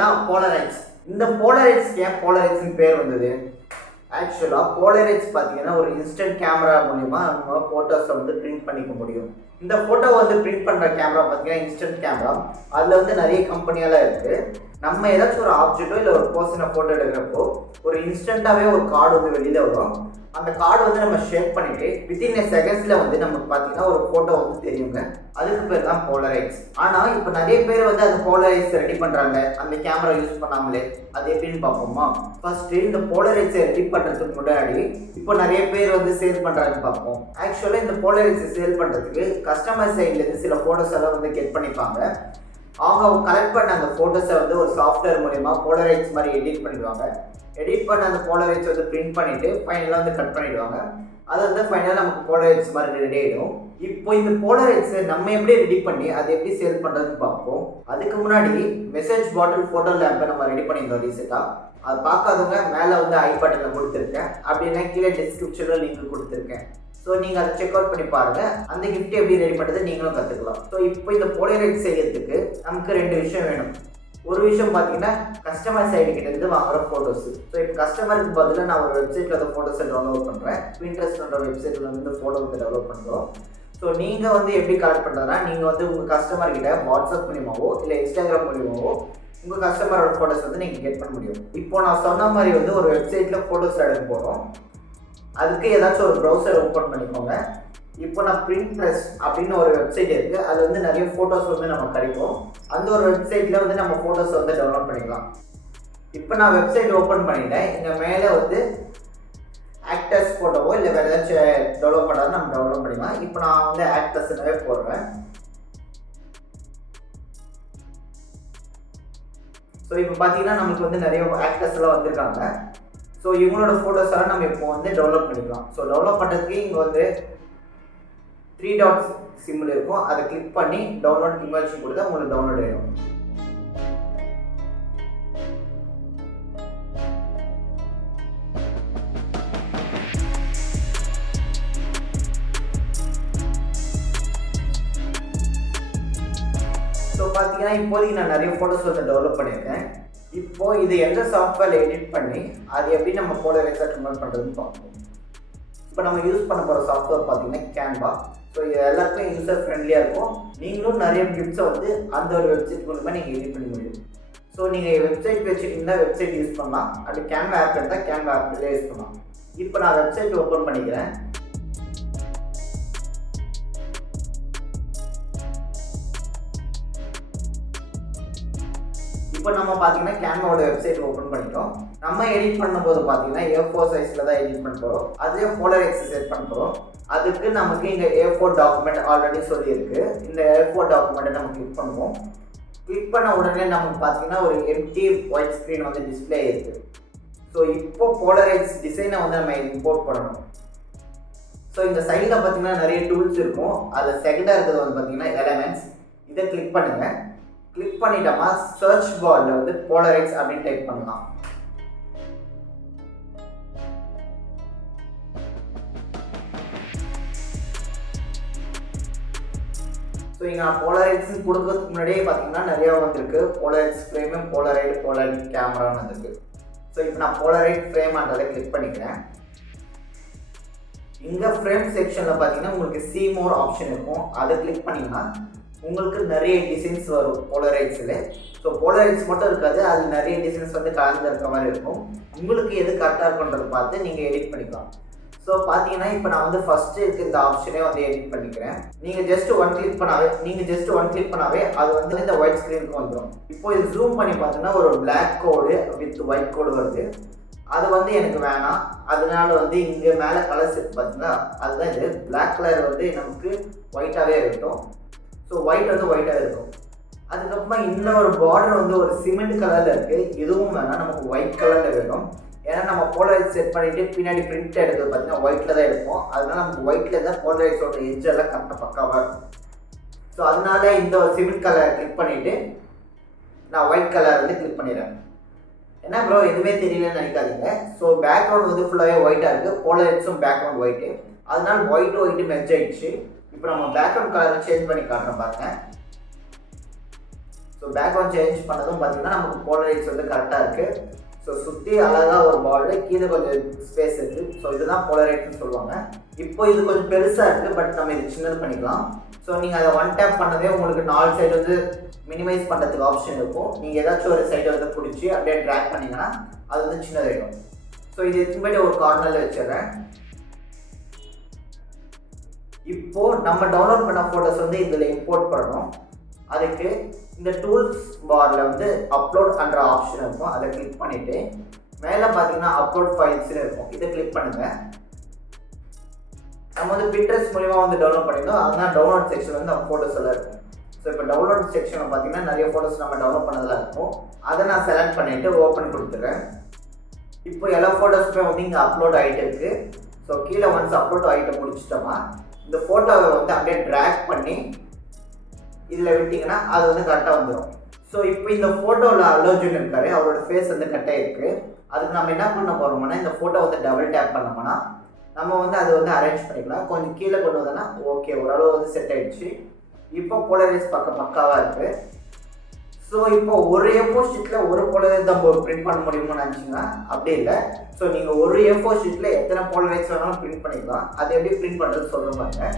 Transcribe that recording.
தான் போலரைட்ஸ். இந்த போலரைட்ஸ்க்கு ஏன் போலரைட்ஸ்னு பேர் வந்தது? ஆக்சுவலாக போலரைட்ஸ் பார்த்தீங்கன்னா ஒரு இன்ஸ்டன்ட் கேமரா மூலிமா நம்ம ஃபோட்டோஸை வந்து பிரிண்ட் பண்ணிக்க முடியும். இந்த ஃபோட்டோ வந்து பிரிண்ட் பண்ணுற கேமரா பார்த்தீங்கன்னா இன்ஸ்டன்ட் கேமரா. அதில் வந்து நிறைய கம்பெனியெல்லாம் இருக்குது. நம்ம ஏதாச்சும் ஒரு ஆப்ஜெக்டோ இல்லை ஒரு பர்சனை ஃபோட்டோ எடுக்கிறப்போ ஒரு இன்ஸ்டண்ட்டாகவே ஒரு கார்டு வந்து வெளியில் வரும். அந்த கார்டு வந்து நம்ம ஷேக் பண்ணிவிட்டு வித்தின் எ செகண்ட்ஸில் வந்து நமக்கு பார்த்தீங்கன்னா ஒரு ஃபோட்டோ வந்து தெரியுங்க. அதுக்கு பேர் தான் போலரைட்ஸ். ஆனால் இப்போ நிறைய பேர் வந்து அந்த போலரைட்ஸ் ரெடி பண்ணுறாங்க அந்த கேமரா யூஸ் பண்ணாமலே. அது எப்படின்னு பார்ப்போமா? ஃபர்ஸ்ட்டு இந்த போலரைட்ஸை ரெடி பண்ணுறதுக்கு முன்னாடி இப்போ நிறைய பேர் வந்து சேல் பண்ணுறாங்கன்னு பார்ப்போம். ஆக்சுவலாக இந்த போலரைட்ஸை சேல் பண்ணுறதுக்கு கஸ்டமர் சைட்லேருந்து சில ஃபோட்டோஸ் எல்லாம் வந்து கெட் பண்ணிப்பாங்க. அவங்க கலெக்ட் பண்ண அந்த ஃபோட்டோஸை வந்து ஒரு சாஃப்ட்வேர் மூலிமா போலரைட்ஸ் மாதிரி எடிட் பண்ணிடுவாங்க. எடிட் பண்ண அந்த போலரைட்ஸ் வந்து பிரிண்ட் பண்ணிவிட்டு ஃபைனலாக வந்து கட் பண்ணிவிடுவாங்க. அது வந்து ஃபைனலாக நமக்கு போலரைட்ஸ் மாதிரி ரெடி ஆகிடும். இப்போ இந்த போலரைட்ஸை நம்ம எப்படி ரெடி பண்ணி அதை எப்படி சேல் பண்ணுறதுன்னு பார்ப்போம். அதுக்கு முன்னாடி மெசேஜ் பாட்டில் ஃபோட்டோ லேம்பை நம்ம ரெடி பண்ணியிருந்தோம் ரீசெண்டாக. அது பார்க்காதவங்க மேலே வந்து ஐ பட்டனில் கொடுத்துருக்கேன், அப்படின்னா கீழே டிஸ்கிரிப்ஷனில் லிங்க் கொடுத்துருக்கேன். ஸோ நீங்கள் அதை செக் அவுட் பண்ணி பாருங்கள். அந்த கிஃப்ட் எப்படி ரெடி பண்ணுறது நீங்களும் கற்றுக்கலாம். ஸோ இப்போ இந்த போலரைட்ஸ் செய்யறதுக்கு நமக்கு 2 விஷயம் வேணும். ஒரு விஷயம் பார்த்தீங்கன்னா கஸ்டமர் சைடு கிட்டேருந்து வாங்குகிற ஃபோட்டோஸ். ஸோ இப்போ கஸ்டமருக்கு பதிலாக நான் ஒரு வெப்சைட்டில் அந்த ஃபோட்டோஸை டவுன்லோட் பண்ணுறேன். பின்ட்ரெஸ்ட்ன்ற வெப்சைட்டில் வந்து ஃபோட்டோ வந்து டெவலப் பண்ணுறோம். ஸோ நீங்கள் வந்து எப்படி கலெக்ட் பண்ணுறதுனா நீங்கள் வந்து உங்கள் கஸ்டமர்கிட்ட வாட்ஸ்அப் மூலியமாவோ இல்லை இன்ஸ்டாகிராம் மூலியமாவோ உங்கள் கஸ்டமரோட ஃபோட்டோஸ் வந்து நீங்கள் கெட் பண்ண முடியும். இப்போ நான் சொன்ன மாதிரி வந்து ஒரு வெப்சைட்டில் ஃபோட்டோஸ் எடுக்க போகிறோம். அதுக்கு ஏதாச்சும் ஒரு ப்ரௌசர் ஓப்பன் பண்ணிக்கோங்க. இப்போ நான் பிரிண்ட்ரெஸ்ட் அப்படின்னு ஒரு வெப்சைட் இருக்குது. அது வந்து நிறைய ஃபோட்டோஸ் வந்து நமக்கு கிடைக்கும். அந்த ஒரு வெப்சைட்டில் வந்து நம்ம ஃபோட்டோஸ் வந்து டவுன்லோட் பண்ணிக்கலாம். இப்போ நான் வெப்சைட் ஓப்பன் பண்ணிட்டேன். இங்கே மேலே வந்து ஆக்டர்ஸ் ஃபோட்டோவோ இல்லை வேறு ஏதாச்சும் டெவலப் பண்ணாலும் நம்ம டவுன்லோட் பண்ணிக்கலாம். இப்போ நான் வந்து ஆக்டர்ஸ்னாவே போடுறேன். ஸோ இப்போ பார்த்தீங்கன்னா நமக்கு வந்து நிறைய ஆக்டர்ஸ் எல்லாம் வந்திருக்காங்க. ஸோ இவங்களோட ஃபோட்டோஸ் எல்லாம் நம்ம இப்போ வந்து டெவலப் பண்ணிக்கலாம். ஸோ டெவலப் பண்ணுறதுக்கு இங்கே வந்து 3 டாட்ஸ் சிம்பிள் இருக்கும். அதை கிளிக் பண்ணி டவுன்லோட் இமேஜ் கொடுத்தா உங்களுக்கு டவுன்லோட் ஆகிடும். ஸோ பார்த்தீங்கன்னா இப்போதைக்கு நான் நிறைய ஃபோட்டோஸ் வந்து டெவலப் பண்ணியிருக்கேன். இப்போது இது எந்த சாஃப்ட்வேரில் எடிட் பண்ணி அது எப்படி நம்ம போலரைட்ஸாக கன்வெர்ட் பண்ணுறதுன்னு பார்ப்போம். இப்போ நம்ம யூஸ் பண்ண போகிற சாஃப்ட்வேர் பார்த்தீங்கன்னா கேன்வா. ஸோ இது எல்லாருக்கும் யூசர் ஃப்ரெண்ட்லியாக இருக்கும். நீங்களும் நிறைய கிஃப்ட்ஸை வந்து அந்த ஒரு வெப்சைட் மூலமாக நீங்கள் எடிட் பண்ண முடியும். ஸோ நீங்கள் வெப்சைட் வச்சுட்டிங்கன்னா வெப்சைட் யூஸ் பண்ணலாம். அப்படி கேன்வா ஆப் இருந்தால் கேன்வா ஆப்லேயே யூஸ் பண்ணலாம். இப்போ நான் வெப்சைட் ஓப்பன் பண்ணிக்கிறேன். இப்போ நம்ம பார்த்தீங்கன்னா கேன்வாவோட வெப்சைட் ஓப்பன் பண்ணிட்டோம். நம்ம எடிட் பண்ணும்போது பார்த்தீங்கன்னா A4 சைஸில் தான் எடிட் பண்ண போகிறோம். அதே போலரைட்ஸ் செட் பண்ண போகிறோம். அதுக்கு நமக்கு இங்கே A4 டாக்குமெண்ட் ஆல்ரெடி சொல்லியிருக்கு. இந்த A4 டாக்குமெண்ட்டை நம்ம கிளிக் பண்ணுவோம். கிளிக் பண்ண உடனே நமக்கு பார்த்தீங்கன்னா ஒரு எம்டி ஒயிட் ஸ்க்ரீன் வந்து டிஸ்பிளே இருக்குது. ஸோ இப்போ போலரைட்ஸ் டிசைனை வந்து நம்ம இம்போர்ட் பண்ணணும். ஸோ இந்த சைடில் பார்த்தீங்கன்னா நிறைய டூல்ஸ் இருக்கும். அதில் செகண்டாக இருக்கிறது வந்து பார்த்தீங்கன்னா எலமெண்ட்ஸ். இதை கிளிக் பண்ணுங்கள். கிளிக் பண்ணிட்டோமா சர்ச் பாரில் வந்து போலரைட்ஸ் அப்படின்னு டைப் பண்ணலாம். ஸோ இங்கே நான் போலரைட்ஸ் கொடுக்கறதுக்கு முன்னாடியே பார்த்தீங்கன்னா நிறையா வந்துருக்கு. போலரைட்ஸ் ஃப்ரேமு, போலரைட் கேமரான்னு வந்துருக்கு. ஸோ இப்போ நான் போலரைட் ஃப்ரேம்ன்றதை கிளிக் பண்ணிக்கிறேன். இங்கே ஃப்ரேம் செக்ஷனில் பார்த்தீங்கன்னா உங்களுக்கு சி மோர் ஆப்ஷன் இருக்கும். அதை கிளிக் பண்ணிங்கன்னா உங்களுக்கு நிறைய டிசைன்ஸ் வரும் போலரைட்ஸில். ஸோ போலரைட்ஸ் மட்டும் இருக்காது, அது நிறைய டிசைன்ஸ் வந்து கலந்து இருக்க மாதிரி இருக்கும். உங்களுக்கு எது கரெக்டாக இருக்குன்றதை பார்த்து நீங்கள் எடிட் பண்ணிக்கலாம். ஸோ பார்த்தீங்கன்னா இப்போ நான் வந்து ஃபஸ்ட்டு இருக்க இந்த ஆப்ஷனே வந்து எடிட் பண்ணிக்கிறேன். நீங்கள் ஜஸ்ட் ஒன் கிளிக் பண்ணாவே அது வந்து இந்த ஒயிட் ஸ்க்ரீனுக்கு வந்துடும். இப்போ இது ஜூம் பண்ணி பார்த்தீங்கன்னா ஒரு பிளாக் கோடு வித் ஒயிட் கோடு வருது. அது வந்து எனக்கு வேணாம். அதனால வந்து இங்கே மேலே கலர்ஸ் இருக்குது பார்த்தீங்கன்னா, அதுதான் இது. பிளாக் கலர் வந்து நமக்கு ஒயிட்டாகவே இருக்கட்டும். ஸோ ஒயிட் வந்து ஒயிட்டாக இருக்கும். அதுக்கப்புறமா இன்னொரு பார்டர் வந்து ஒரு சிமெண்ட் கலரில் இருக்குது. இதுவும் வேணாம், நமக்கு ஒயிட் கலரில் வேணும். ஏன்னா நம்ம போலரைட்ஸ் செட் பண்ணிவிட்டு பின்னாடி பிரிண்ட் எடுக்கிறது பார்த்தீங்கன்னா ஒயிட்டில் தான் எடுப்போம். அதனால நமக்கு ஒயிட்டில் தான் போலரைட்ஸோட எட்ஜெல்லாம் கரெக்டாக பக்காவாக இருக்கும். ஸோ அதனால இந்த ஒரு சிமெண்ட் கலரை கிளிக் பண்ணிவிட்டு நான் ஒயிட் கலர் வந்து கிளிக் பண்ணிடுறேன். என்ன ப்ரோ எதுவுமே தெரியலன்னு நினைக்காதீங்க. ஸோ பேக்ரவுண்ட் வந்து ஃபுல்லாகவே ஒயிட்டாக இருக்குது. போலரைட்ஸும் பேக்ரவுண்ட் ஒயிட்டு. அதனால ஒயிட்டு மெர்ஜ் ஆகிடுச்சு. இப்போ நம்ம பேக்ரவுண்ட் கலரை சேஞ்ச் பண்ணி காட்டுறோம் பாருங்க. ஸோ பேக்ரவுண்ட் சேஞ்ச் பண்ணதும் பார்த்தீங்கன்னா நமக்கு போலரைட்ஸ் வந்து கரெக்டாக இருக்குது. ஸோ சுற்றி அழகாக ஒரு பால், கீழே கொஞ்சம் ஸ்பேஸ் இருக்குது. ஸோ இதுதான் போலரைட்ஸ்னு சொல்லுவாங்க. இப்போ இது கொஞ்சம் பெருசாக இருக்குது, பட் நம்ம இது சின்னது பண்ணிக்கலாம். ஸோ நீங்கள் அதை ஒன் டேப் பண்ணதே உங்களுக்கு 4 சைடு வந்து மினிமைஸ் பண்ணுறதுக்கு ஆப்ஷன் இருக்கும். நீங்கள் ஏதாச்சும் ஒரு சைடை வந்து பிடிச்சி அப்படியே ட்ராக் பண்ணிங்கன்னா அது வந்து சின்னதாகிடும். ஸோ இது எடுத்துகிட்டு ஒரு கார்னரில் வச்சிடுறேன். இப்போது நம்ம டவுன்லோட் பண்ண ஃபோட்டோஸ் வந்து இதில் இம்போர்ட் பண்ணணும். அதுக்கு இந்த டூல்ஸ் பாரில் வந்து அப்லோட் பண்ணுற ஆப்ஷன் இருக்கும். அதை கிளிக் பண்ணிவிட்டு மேலே பார்த்தீங்கன்னா அப்லோட் ஃபைல்ஸ்னு இருக்கும். இதை கிளிக் பண்ணுங்கள். நம்ம வந்து பின்ட்ரெஸ்ட் மூலிமா வந்து டவுன்லோட் பண்ணியிருந்தோம். அதனால் டவுன்லோட் செக்ஷன் வந்து நம்ம ஃபோட்டோஸ் எல்லாம் இருக்கும். ஸோ இப்போ டவுன்லோட் செக்ஷனில் பார்த்தீங்கன்னா நிறைய ஃபோட்டோஸ் நம்ம டவுன்லோட் பண்ணதெல்லாம் இருக்கும். அதை நான் செலக்ட் பண்ணிவிட்டு ஓப்பன் கொடுத்துட்றேன். இப்போ எல்லா ஃபோட்டோஸுமே வந்து இங்கே அப்லோட் ஆகிட்டு இருக்குது. ஸோ கீழே ஒன்ஸ் அப்லோட் ஆகிட்டு முடிச்சிட்டோமா இந்த ஃபோட்டோவை வந்து அப்படியே ட்ராக் பண்ணி இதில் விட்டிங்கன்னா அது வந்து கரெக்டாக வந்துடும். ஸோ இப்போ இந்த ஃபோட்டோவில் அல்லு அர்ஜுன் இருக்காரு, அவரோட ஃபேஸ் வந்து கட்டாக இருக்குது. அதுக்கு நம்ம என்ன பண்ண போகிறோம்னா இந்த ஃபோட்டோ வந்து டபுள் டேப் பண்ணோம்னா நம்ம வந்து அதை வந்து அரேஞ்ச் பண்ணிக்கலாம். கொஞ்சம் கீழே கொண்டு வந்தோன்னா ஓகே, ஓரளவு வந்து செட் ஆகிடுச்சு. இப்போ போலரைஸ் பக்காவாக இருக்குது. ஸோ இப்போ ஒரு A4 ஷீட்டில் ஒரு போலரைஸ் தான் பிரிண்ட் பண்ண முடியும்னு நினச்சிங்கன்னா அப்படி இல்லை. ஸோ நீங்கள் ஒரு A4 ஷீட்டில் எத்தனை போலரைஸ் வேணாலும் பிரிண்ட் பண்ணிக்கலாம். அது எப்படி பிரிண்ட் பண்ணுறது சொல்கிற பாருங்க.